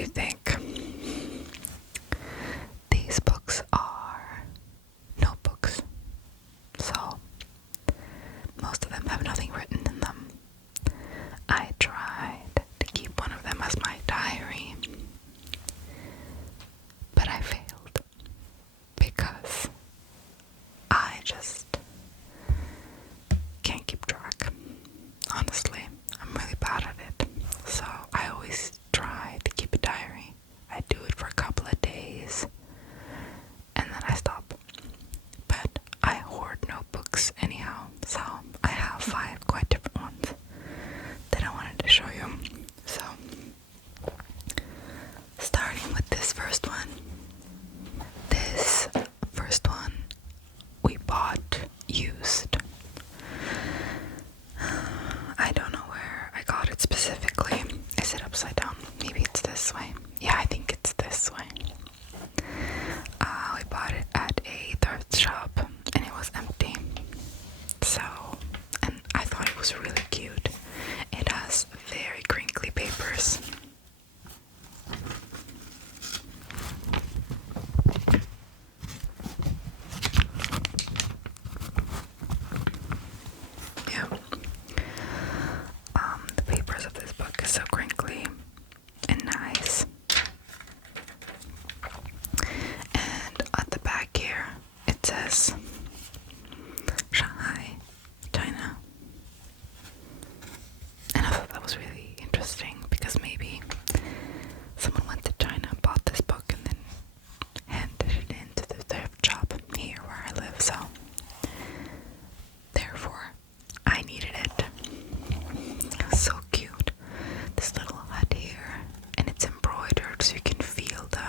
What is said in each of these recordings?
you think. These books are notebooks, so most of them have nothing written in them. I tried to keep one of them as my diary, but I failed because I just can't keep track. Honestly, I'm really bad at it. So I always try to keep a diary. I do it for a couple of days and then I stop. But I hoard notebooks anyhow, so I have 5 quite different ones that I wanted to show you. So, starting with this first one. This first one we bought used. I don't know where I got it specifically. Is it upside down? Maybe it's this way. Yeah, I think it's this way. We bought it at a thrift shop and it was empty. So, and I thought it was really cute. It has very crinkly papers. Yeah. The papers of this book is so crinkly and nice. And at the back here, it says Shanghai, China. And I thought that was really interesting because maybe someone went to China and bought this book and then handed it into the thrift shop here where I live, so therefore I needed it. So cute. This little hut here, and it's embroidered so you can feel the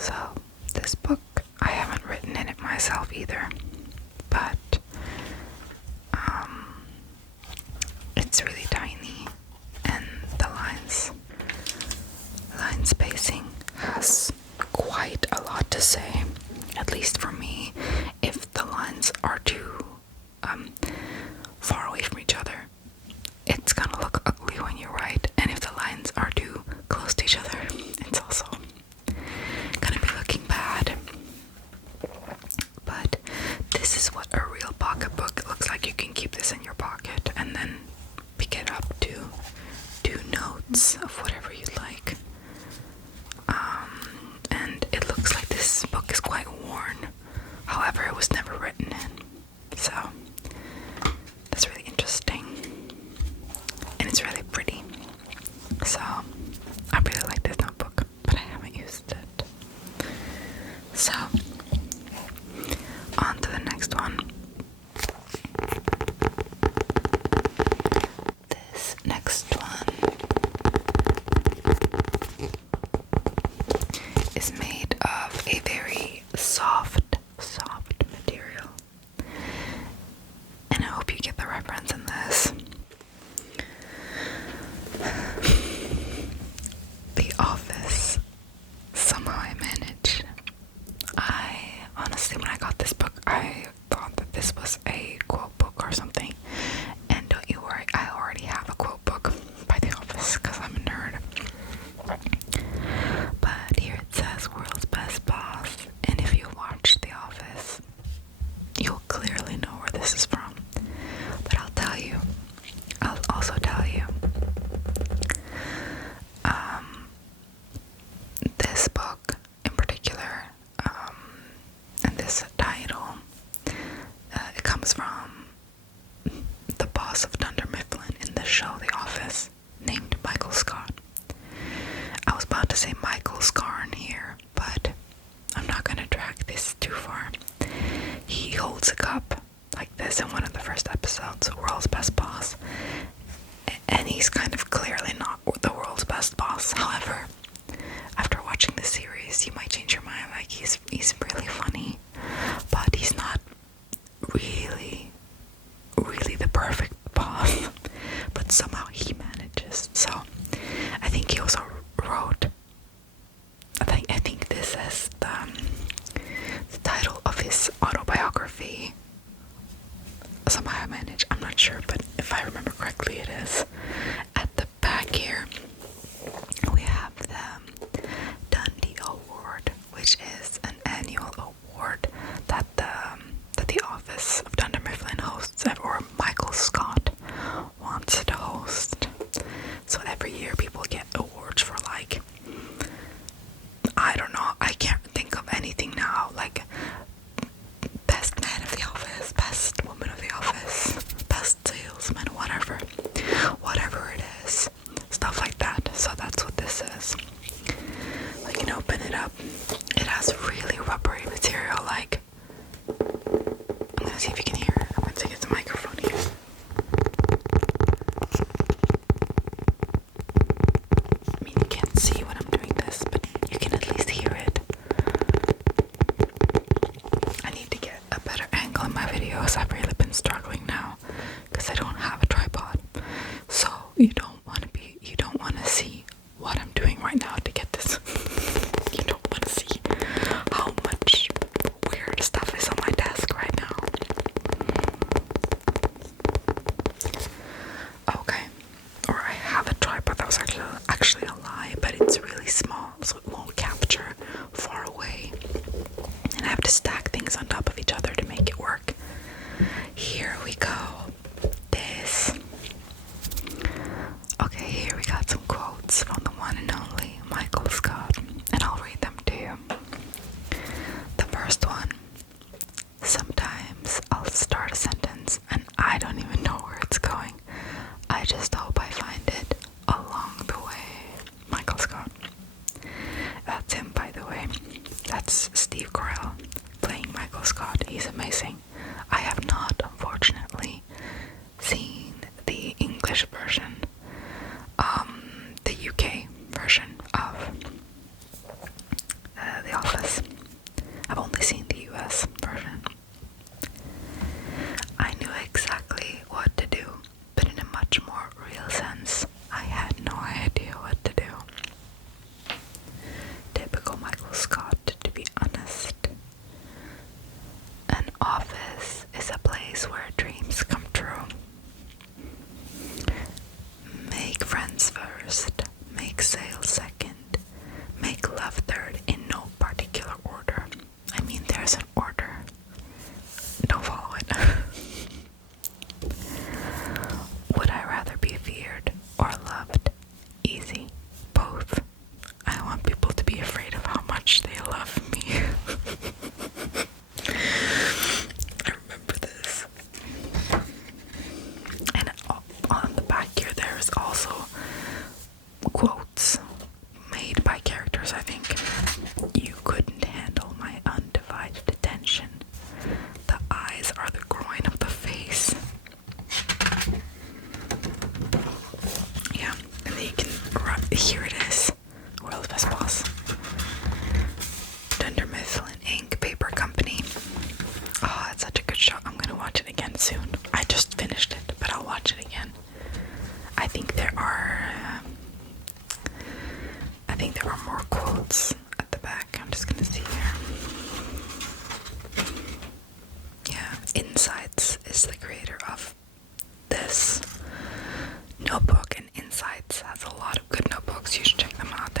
So, this book, I haven't written in it myself either, but it's really tiny, and the line spacing has quite a lot to say, at least for me. If the lines are too far away from each other, it's gonna look ugly when you write, and if the lines are too close to each other, it's also gonna be looking bad. But this is what a real pocketbook looks like. You can keep this in your pocket and then pick it up to do notes of whatever you'd like. And it looks like this book is quite worn. However, it was never written in. So that's really interesting. And it's really pretty. So I really like this notebook, but I haven't used it. So on to the next one. This next one is made of a very soft material. And I hope you get the reference in this. The Office. Somehow I managed. Honestly, when I got this book, I thought that this was a quote book or something. And don't you worry, I already have a quote book by The Office because I'm a nerd. But here it says World's Best Boss. And if you watch The Office, you'll clearly know where this is from. But I'll also tell you. This book in particular, and this title, it comes from the boss of Dunder Mifflin in the show The Office, named is in one of the first episodes, World's Best Boss. And he's kind of clearly not the world's best boss. However, after watching the series, you might change your mind. Like, he's really funny, but he's not really the perfect boss. But somehow he manages. So I think he also wrote, I think this is the title of his autobiography. Somehow I manage, I'm not sure, but if I remember correctly, it is. At the back here, we have the Dundee Award, which is an annual award that the office of Dunder Mifflin hosts, or Michael Scott wants to host. So every year people get awards for, like, I don't know, I can't think of anything now, like best man of the office, best woman of the office, best salesman, whatever it is, stuff like that. So that's what this is. We can open it up. It has really rubbery material. Like, I'm gonna see if you can hear it. I'm going to get the microphone here. I mean, you can't see when I'm doing this, but you can at least hear it. I need to get a better angle in my videos. I've really been struggling now because I don't have a tripod. So you don't want to see what I'm doing right now to get this. You don't want to see how much weird stuff is on my desk right now. Okay, or I have a tripod. That was actually a lie, but it's really small, so it won't capture far away. And I have to stack things on top of each other to make it work. Here we go. This. Okay, here we got some quotes from the one and only Michael Scott, and I'll read them to you. The first one: sometimes I'll start a sentence and I don't even know where it's going. I just hope I find it along the way. Michael Scott. That's him, by the way. That's Steve Carell playing Michael Scott. He's amazing. I have not, unfortunately, seen the English version, the UK version of The Office. I've only seen the US version. I knew exactly what to do, but in a much more real sense, I had no idea what to do. Typical Michael Scott, to be honest. An office is a place where dreams come true. Make friends first, make sales second, make love third, in no particular order. I mean, there's an order. Don't follow it. Would I rather be feared or loved? Easy. Both. I want people to be afraid of how much they love me. I remember this. And on the back here, there's also quotes made by characters, I think. You couldn't handle my undivided attention. The eyes are the groin of the face. Yeah, and then you can here it is. World's Best Boss. Dunder Mifflin Inc. Paper Company. Oh, it's such a good show. I'm gonna watch it again soon. I just finished it, but I'll watch it again. I think there are more quotes at the back. I'm just gonna see here. Yeah, Insights is the creator of this notebook, and Insights has a lot of good notebooks. You should check them out.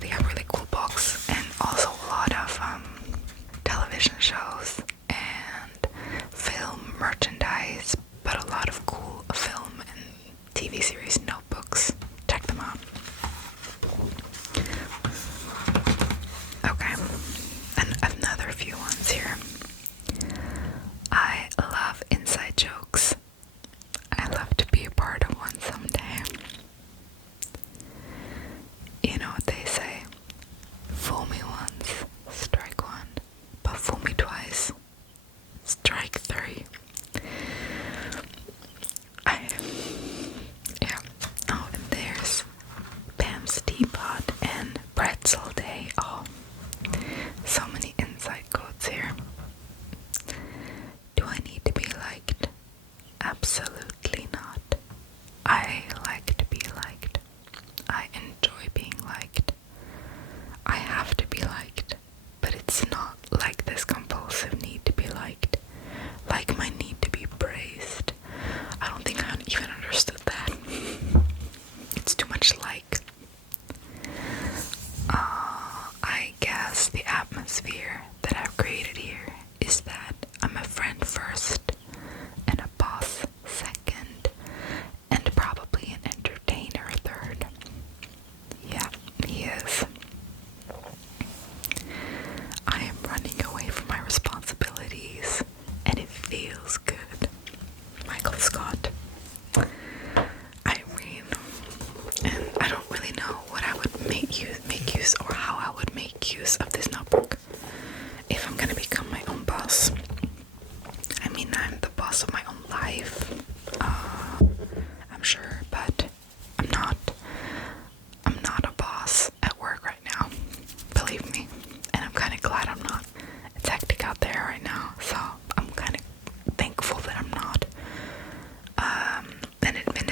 They have really cool books, and also a lot of television shows and film merchandise, but a lot of cool film and TV series notebooks. Check them out. Okay, and another few ones here. I love inside jokes. I love to be a part of one someday.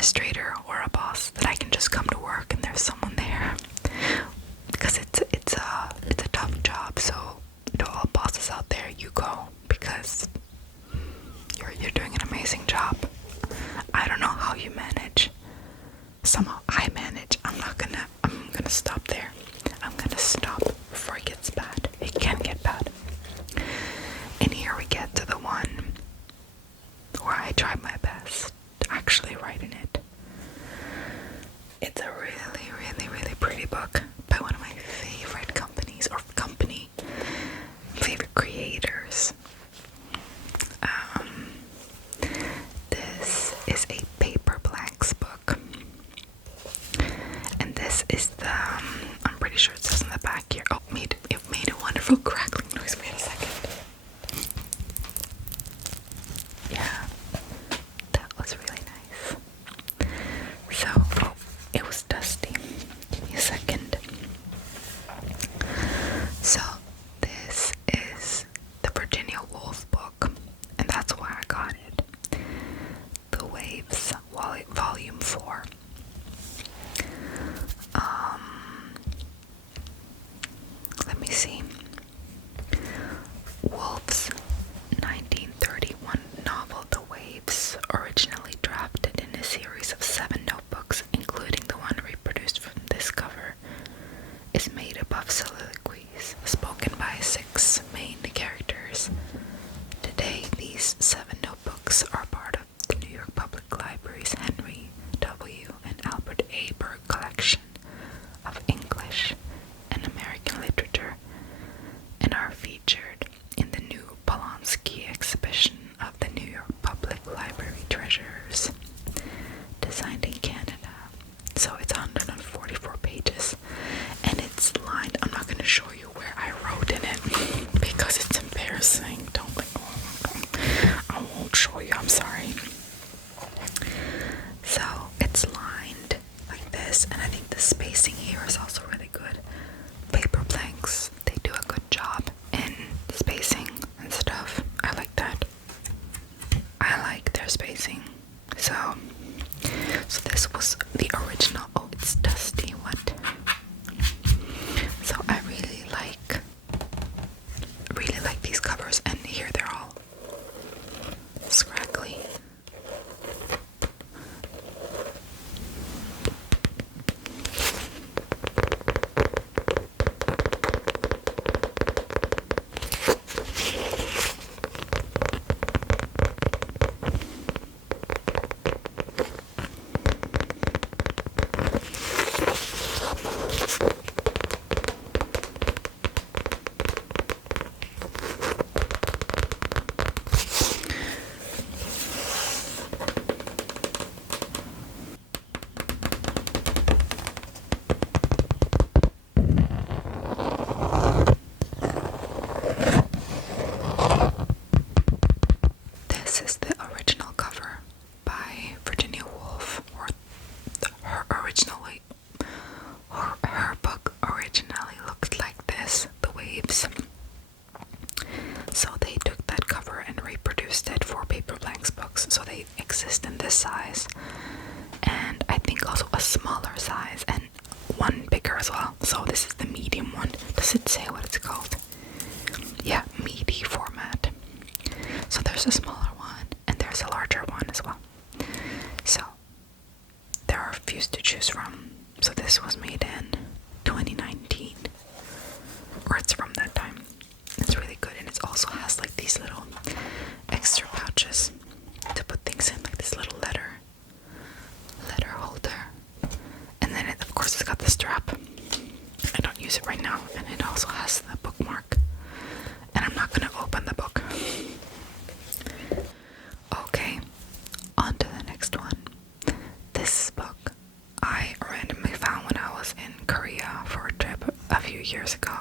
administrator or a boss that I can just come to work and there's someone there, because it's a tough job. So to all bosses out there, you go, because you're doing an amazing job. I don't know how you manage. Somehow I manage. I'm gonna stop there. I'm gonna stop before it gets bad. It can get bad. And here we get to the one where I tried my best actually writing it. It's a really, really, really pretty book by one of my favorite favorite creators. This is a Paper Blanks book. And this is the, I'm pretty sure it says in the back here. Oh, it made a wonderful crackling noise. Wait a second. Yeah, that was really nice. So, oh, it was dusty. Give me a second. So, this is the Virginia Woolf book, and that's why I got it. The Waves, Volume 4. Let me see. Woolf's 1931 novel, The Waves, originally drafted in a series of 7 notebooks, including the one reproduced from this cover, is made up of soliloquies spoken by 6 main characters. Today, these 7 notebooks are part of the New York Public Library's Henry W. and Albert A. Berg collection of English and American literature, and are featured in the new Polanski exhibition of the New York Public Library Treasures, designed in Canada. So it's 144 pages, and it's lined. I'm not going to show you where I wrote in it because it's embarrassing. Don't think, I won't show you, I'm sorry. So it's lined like this, and I think the spacing here is also really good. Paper Blanks, they do a good job in spacing and stuff. I like that. I like their spacing. So this was the original. Oh, it's dusty. What? So I really like these covers, and here they're all scraggly. This is the original cover by Virginia Woolf, or her book originally looked like this, The Waves. So they took that cover and reproduced it for Paper Blanks books. So they exist in this size, and I think also a smaller size, and one bigger as well. So this is the medium one. Does it say what it's called? Yeah, meaty format. So there's a smaller one, and there's a larger one as well. So there are a few to choose from. So this was made in 2019, or it's from that time. It's really good, and it also has like these little extra pouches to put things in, like this little letter holder, and then of course it's got the strap. I don't use it right now, and it also has the bookmark, and I'm not gonna open the book. Okay, on to the next one. This book I randomly found when I was in Korea for a trip a few years ago,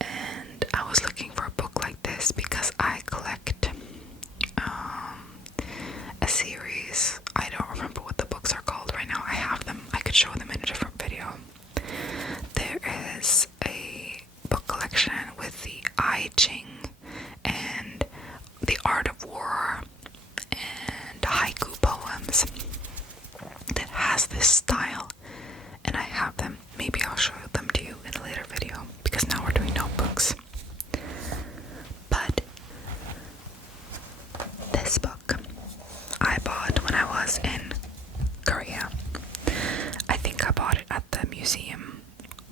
and I was looking for a book like this because I collect a series. I don't remember what the books are called right now. I have them. I could show them in a different video. There is a book collection with the I Ching and the Art of War and haiku poems. was in Korea. I think I bought it at the museum.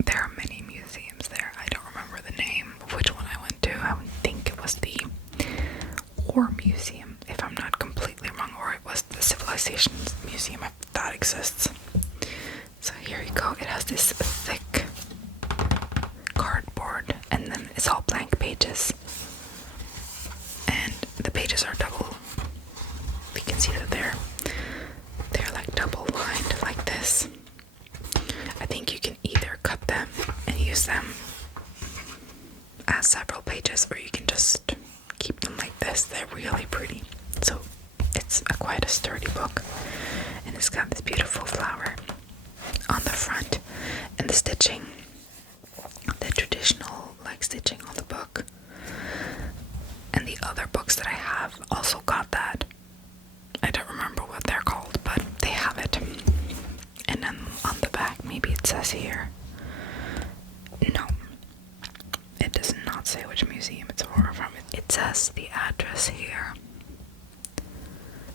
There are many museums there. I don't remember the name of which one I went to. I think it was the War Museum, if I'm not completely wrong, or it was the Civilizations Museum, if that exists. So here you go. It has this thick cardboard, and then it's all blank pages. And the pages are double. You can see that they're like double lined like this. I think you can either cut them and use them as several pages, or you can just keep them like this. They're really pretty. So it's quite a sturdy book, and it's got this beautiful flower on the front, and the stitching, the traditional like stitching on the book. And the other books that I have also got that. I don't remember what they're called, but they have it. And then on the back, maybe it says here. No, it does not say which museum it's from. It says the address here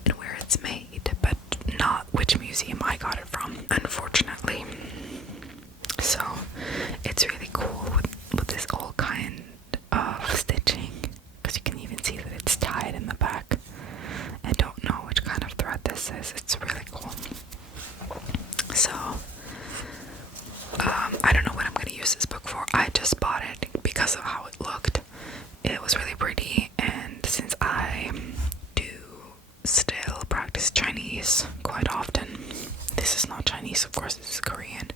and where it's made, but not which museum I got it from, unfortunately. So it's really cool with this old kind of stitching, because you can even see that it's tied in the back. I don't know which kind of thread this is. It's really cool. So I don't know what I'm going to use this book for. I just bought it because of how it looked. It was really pretty, and since I do still practice Chinese quite often, this is not Chinese, of course, this is Korean,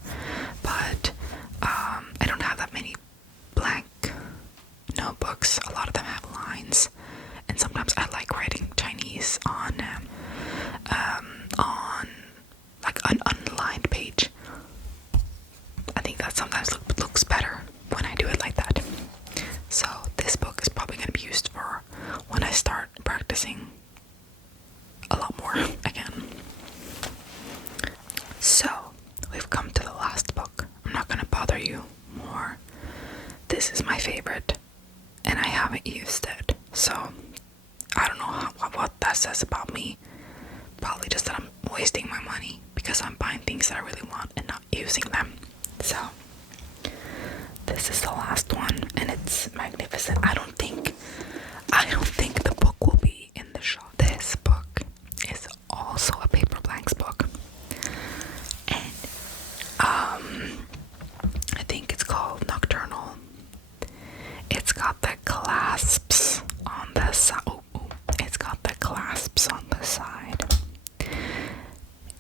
but I don't have that many blank notebooks. A lot of them have lines, and sometimes I like writing Chinese on like an unlined page. I think that sometimes looks better when I do it like that. So this book is probably going to be used for when I start practicing a lot more again. So we've come to the last book. I'm not going to bother you more. This is my favorite, and I haven't used it. So I don't know what that says about me. Probably just that I'm wasting my money because I'm buying things that I really want and not using them. So this is the last one, and it's magnificent. I don't think the book will be in the shop. This book is also a paper blanks book, and I think it's called Nocturnal. It's got the clasps on the side. It's got the clasps on the side.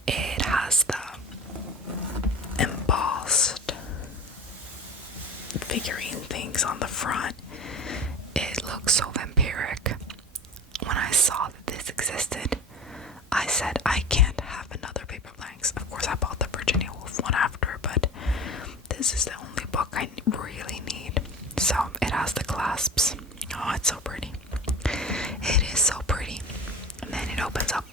It has the embossed figurine things on the front. It looks so vampiric. When I saw that this existed, I said I can't have another paper blanks. Of course, I bought the Virginia Woolf one after, but this is the only book I really need. So it has the clasps. Oh, it's so pretty. It is so pretty. And then it opens up.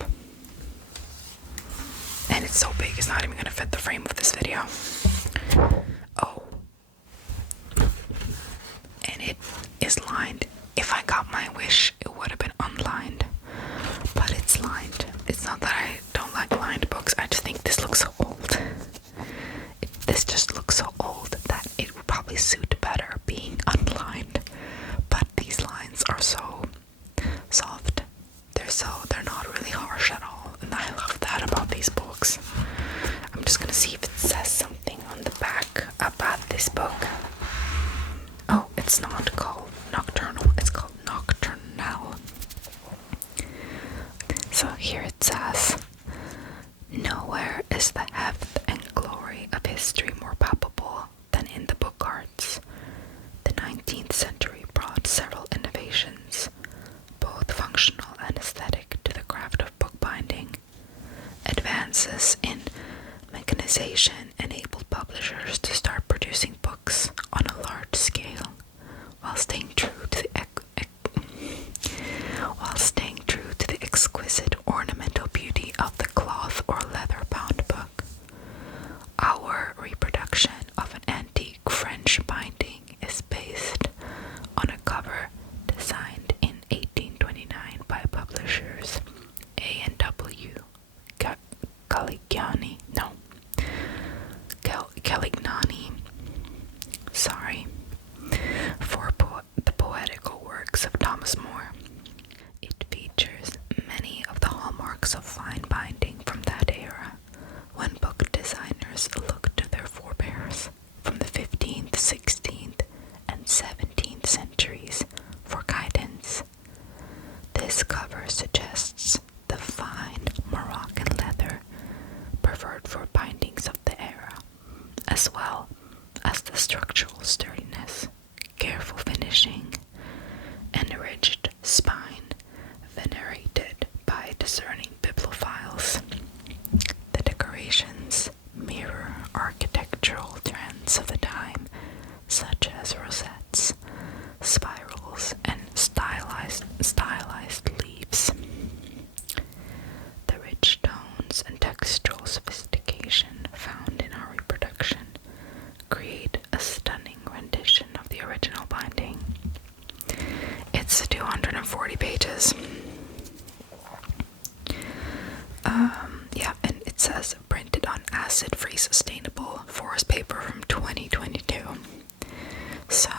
And it's so big, it's not even going to fit the frame of this video. Oh. And it is lined. If I got my wish, it would have been unlined. But it's lined. It's not that I don't like lined books. I just think this looks so old. This just looks so old that it would probably suit better being unlined. But these lines are so soft. They're not really harsh at all. And I love that about these books. I'm just gonna see if it says something on the back about this book. Oh, it's not called Nocturnal, it's called Nocturnal. So here it says, nowhere is the heft and glory of history more palpable than in the book arts. The 19th century brought several innovations, both functional and aesthetic, to the craft of bookbinding. Advances in mechanization enabled publishers to start producing books on a large scale, while staying true to the exquisite ornamental beauty of the cloth or leather-bound book. Our reproduction of an antique French binding is based on a cover designed in 1829 by publishers A&W, Caligiani, no, Calignani, sorry, for the poetical works of Thomas More. It features many of the hallmarks of fine binding from that era, when book designers looked to their forebears from the 15th, 16th, and 17th centuries for guidance. This cover suggests the fine Moroccan leather preferred for bindings of the era, as well as the structural sturdiness, careful finishing, and ridged spine venerated by discerning bibliophiles. The decorations mirror architectural trends of the time, such as rosettes, spirals, and stylized leaves. The rich tones and textural sophistication found in our reproduction create a stunning rendition of the original binding. It's 240 pages. Yeah, and it says printed on acid-free sustainable forest paper from 2022. So,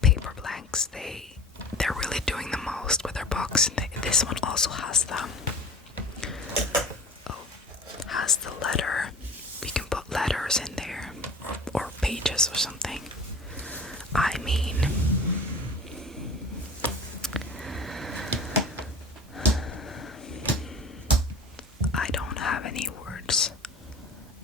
paper blanks, they're really doing the most with their books. And this one also has the letter. You can put letters in there, or pages or something. I mean, I don't have any words,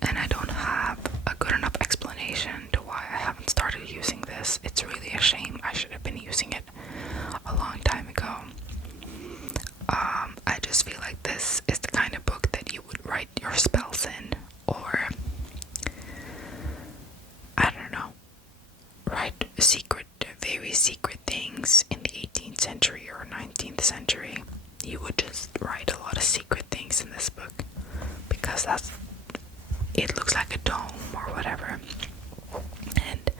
and I don't have a good enough explanation to why I haven't started using this. It's really a shame. I should have been using it a long time ago. I just feel like this is the kind of book that you would write your spells in, or I don't know, write very secret things in the 18th century or 19th century. You would just write a lot of secret things in this book, because it looks like a dome or whatever. And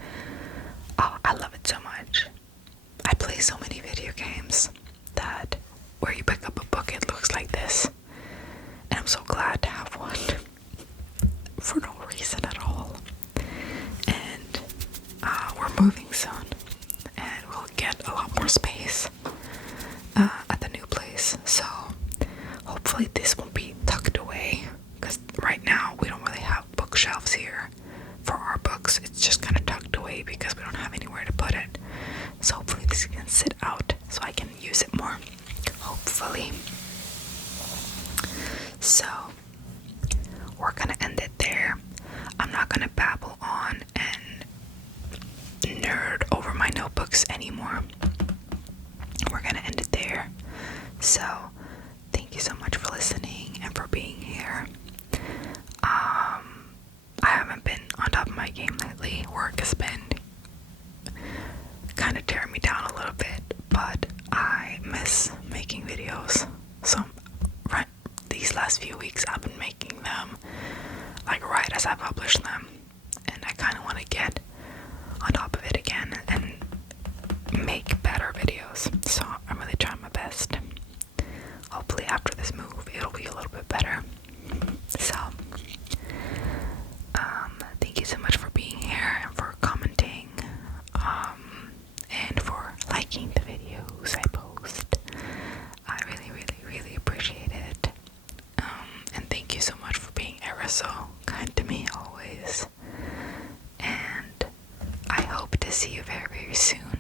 I love it so much. I play so many video games that where you pick up a book, it looks like this. And I'm so glad to have one for no reason at all. And we're moving soon, and we'll get a lot more space at the new place. So hopefully this won't be tucked away, because right now we don't really have bookshelves here for our books. It's just kind of tucked away because we don't have anywhere to put it. So hopefully this can sit out so I can use it more. Hopefully. So we're gonna end it there. I'm not gonna babble on and nerd over my notebooks anymore. We're gonna end it there. So thank you so much for listening and for being here. I haven't been on top of my game lately. Work has been kind of tearing me down a little bit, but I miss making videos. So these last few weeks I've been making them like right as I publish them, and I kind of want to get on top of it again and make better videos. So I'm really trying my best. Hopefully after this move it'll be a little bit better. So thank you so much for being here and for commenting, and for liking the videos I post. I really appreciate it. And thank you so much for being ever so kind to me always. And I hope to see you very soon